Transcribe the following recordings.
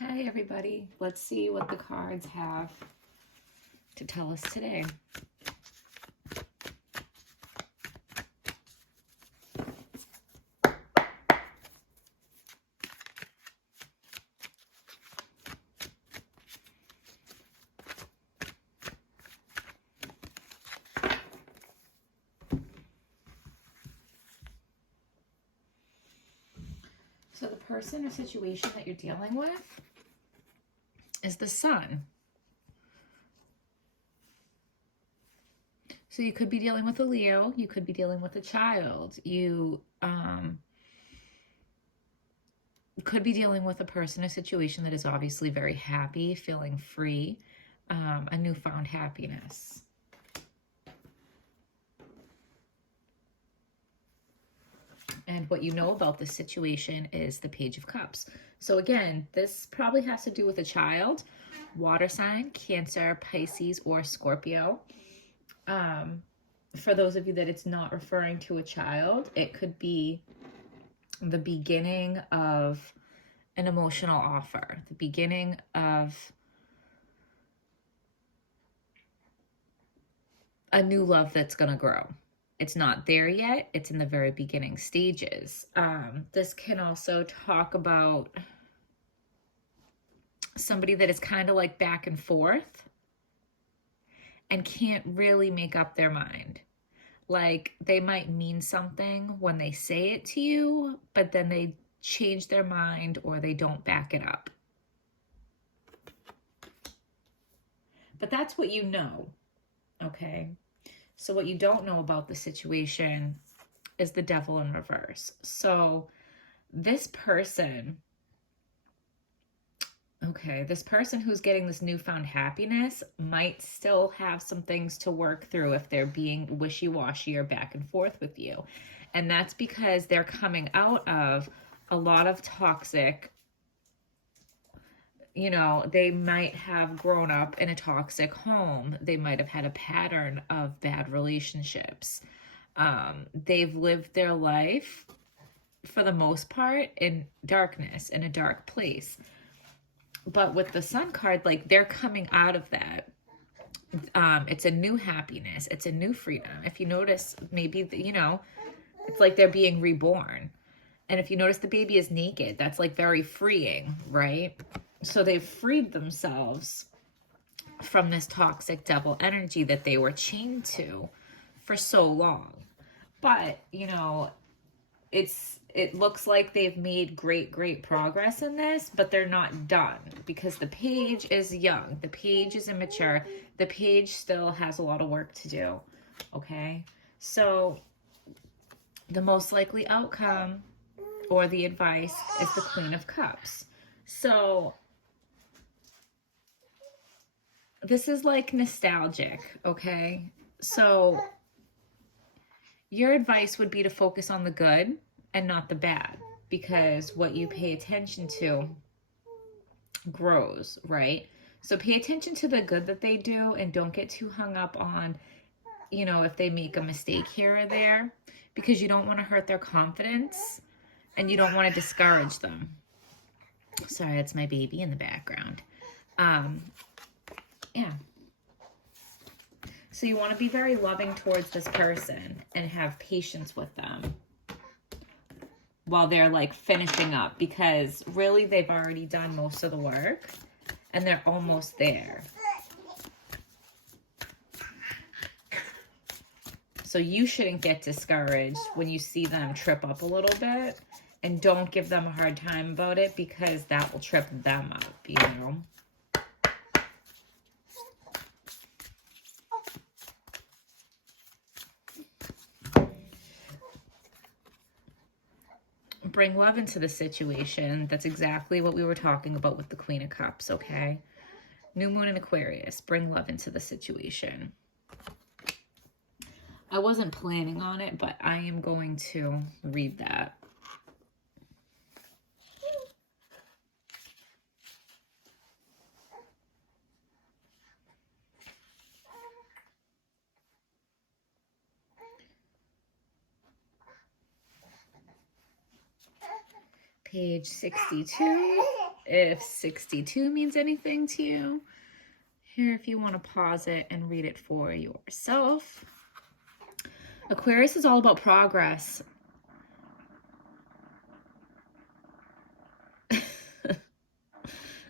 Hi everybody, let's see what the cards have to tell us today. So the person or situation that you're dealing with is the Sun. So you could be dealing with a Leo, you could be dealing with a child, you could be dealing with a person or situation that is obviously very happy, feeling free, a newfound happiness. And what you know about this situation is the Page of Cups. So again, this probably has to do with a child, water sign, Cancer, Pisces, or Scorpio. For those of you that it's not referring to a child, it could be the beginning of an emotional offer, the beginning of a new love that's going to grow. It's not there yet. It's in the very beginning stages. This can also talk about somebody that is kind of like back and forth and can't really make up their mind. Like they might mean something when they say it to you, but then they change their mind or they don't back it up. But that's what you know, okay? So what you don't know about the situation is the Devil in reverse. So this person, this person who's getting this newfound happiness might still have some things to work through if they're being wishy-washy or back and forth with you. And that's because they're coming out of a lot of toxic, they might have grown up in a toxic home. They might have had a pattern of bad relationships. They've lived their life, for the most part, in darkness, in a dark place. But with the Sun card, like they're coming out of that. It's a new happiness. It's a new freedom. If you notice, maybe, it's like they're being reborn. And if you notice the baby is naked, that's like very freeing, right? So they've freed themselves from this toxic devil energy that they were chained to for so long. But, it looks like they've made great progress in this, but they're not done because the page is young. The page is immature. The page still has a lot of work to do, okay? So the most likely outcome or the advice is the Queen of Cups. So this is like nostalgic, okay? So your advice would be to focus on the good and not the bad, because what you pay attention to grows, right? So pay attention to the good that they do and don't get too hung up on, if they make a mistake here or there, because you don't want to hurt their confidence and you don't want to discourage them. Sorry, that's my baby in the background. Yeah. So you want to be very loving towards this person and have patience with them while they're like finishing up, because really they've already done most of the work and they're almost there. So you shouldn't get discouraged when you see them trip up a little bit, and don't give them a hard time about it, because that will trip them up, Bring love into the situation. That's exactly what we were talking about with the Queen of Cups, okay? New Moon in Aquarius. Bring love into the situation. I wasn't planning on it, but I am going to read that. Page 62. if 62 means anything to you. Here, if you want to pause it and read it for yourself. Aquarius is all about progress.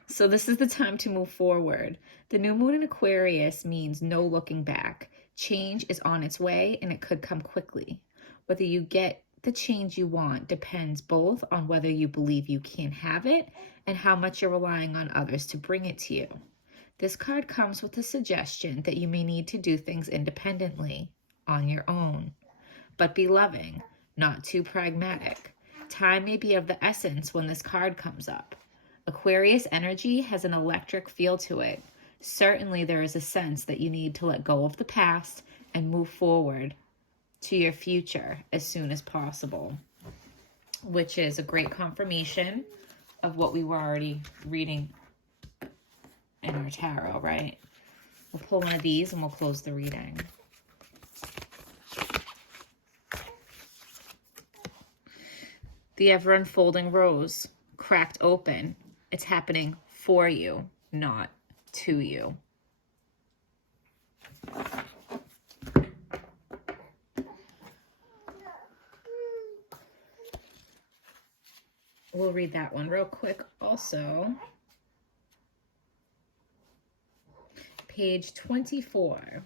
So this is the time to move forward. The new moon in Aquarius means no looking back. Change is on its way and it could come quickly. Whether you get the change you want depends both on whether you believe you can have it and how much you're relying on others to bring it to you. This card comes with a suggestion that you may need to do things independently, on your own. But be loving, not too pragmatic. Time may be of the essence when this card comes up. Aquarius energy has an electric feel to it. Certainly there is a sense that you need to let go of the past and move forward to your future as soon as possible, which is a great confirmation of what we were already reading in our tarot, right? We'll pull one of these and we'll close the reading. The ever-unfolding rose, cracked open. It's happening for you, not to you. We'll read that one real quick also. Page 24. In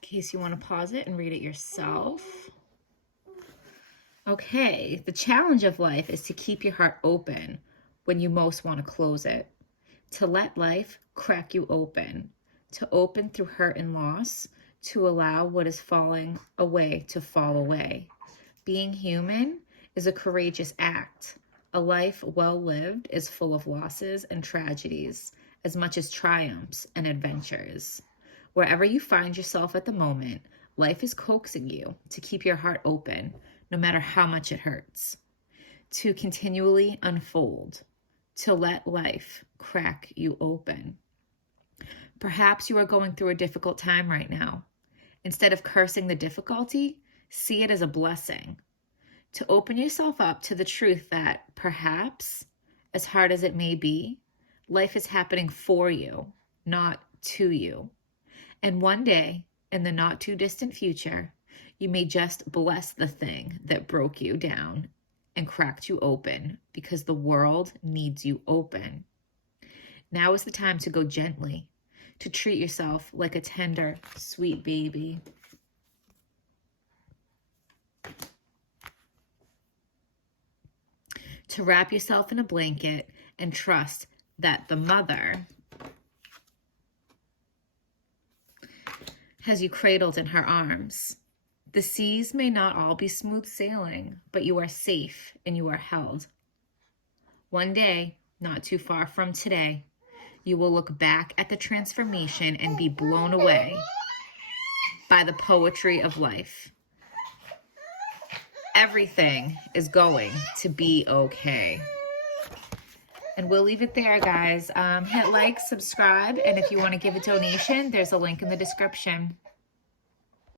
case you want to pause it and read it yourself. Okay, the challenge of life is to keep your heart open when you most want to close it. To let life crack you open. To open through hurt and loss. To allow what is falling away to fall away. Being human is a courageous act. A life well lived is full of losses and tragedies, as much as triumphs and adventures. Wherever you find yourself at the moment, life is coaxing you to keep your heart open, no matter how much it hurts. To continually unfold, to let life crack you open. Perhaps you are going through a difficult time right now. Instead of cursing the difficulty, see it as a blessing. To open yourself up to the truth that perhaps, as hard as it may be, life is happening for you, not to you. And one day, in the not too distant future, you may just bless the thing that broke you down and cracked you open because the world needs you open. Now is the time to go gently, to treat yourself like a tender, sweet baby. To wrap yourself in a blanket and trust that the mother has you cradled in her arms. The seas may not all be smooth sailing, but you are safe and you are held. One day, not too far from today, you will look back at the transformation and be blown away by the poetry of life. Everything is going to be okay. And we'll leave it there, guys. Hit like, subscribe, and if you want to give a donation, there's a link in the description.